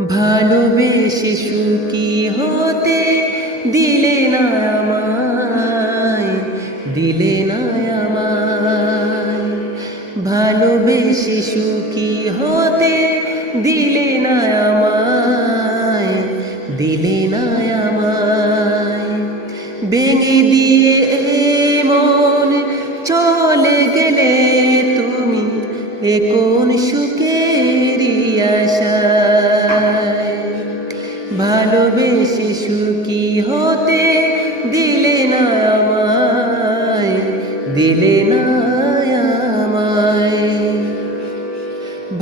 ভালোবেসে সুখী হতে দিলে না আমায়, দিলে না আমায়। ভালোবেসে সুখী হতে দিলে না আমায়, দিলে না আমায়। ভেঙে দিয়ে মন চলে গেলে তুমি এ কোন সুখেরই আশায়। ভালোবেসে সুখী হতে দিলে না আমায়, দিলে না আমায়।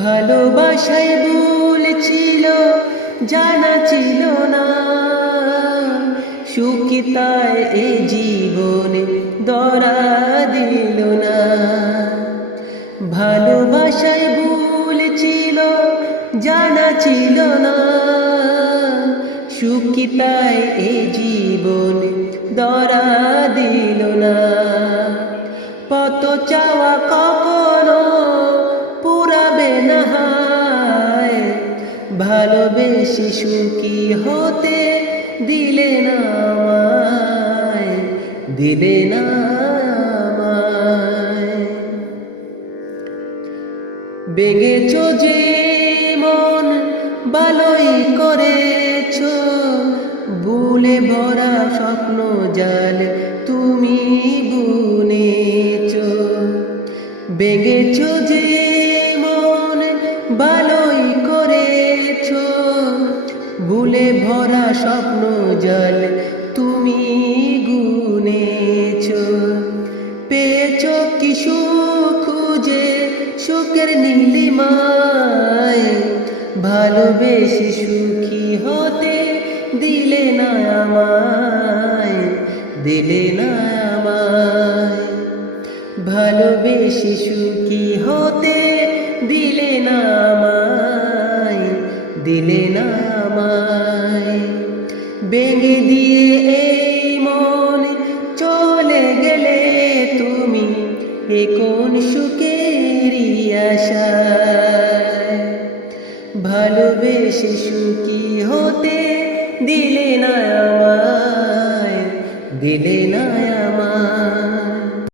ভালোবাসায় ভুল ছিল জানা ছিল না, সুখী তাই এ জীবনে ধরা দিল না। ভালোবাসায় ভুল ছিল জানা ছিল না, সুখী তাই এ জীবনে ধরা দিল না। কত চাওয়া কখনো পুরাবে না হায়, ভালোবেসে সুখী হতে দিলে না আমায়, দিলে না আমায়। ভেঙেছ যে মন ভালোই করেছ, ভুলে ভরা স্বপ্ন জাল তুমি বুনেছ। ভেঙেছ যে মন ভালোই করেছ, ভুলে ভরা স্বপ্ন জাল তুমি গুনেছ। পেয়েছ কি সুখ খুঁজে সুখের নীলিমায়, ভালোবেসে সুখী হতে দিলে না আমায়, দিলে না আমায়। ভালোবেসে সুখী হতে দিলে না আমায়, দিলে না আমায়। ভেঙে দিয়ে এই মন চলে গেলে তুমি এ কোন সুখেরই আশায়। ভালোবেসে সুখী হতে দিলে না আমায়, দিলে না আমায়।